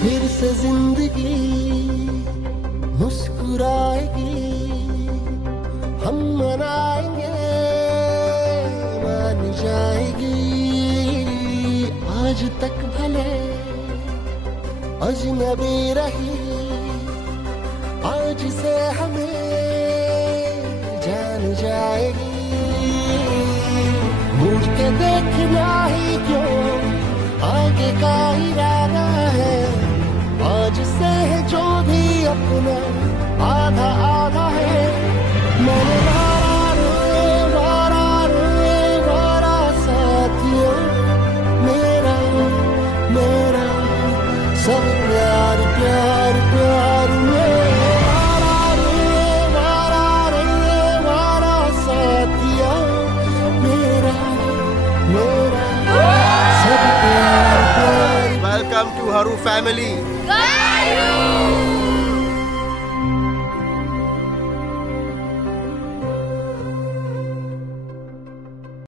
फिर से जिंदगी मुस्कुराएगी, हम मनाएंगे, मान जाएगी। आज तक भले अजनबी रही, आज से हमें जान जाएगी। मुड़ के देखना ही क्यों, आगे का इरादा है। आज से है जो भी अपना, आधा आधा है। मैंने वारा साथियों, मेरा मेरा सब प्यार प्यार प्यार वारा साथियों, मेरा मेरा सब प्यार प्यार। Welcome to Haru family.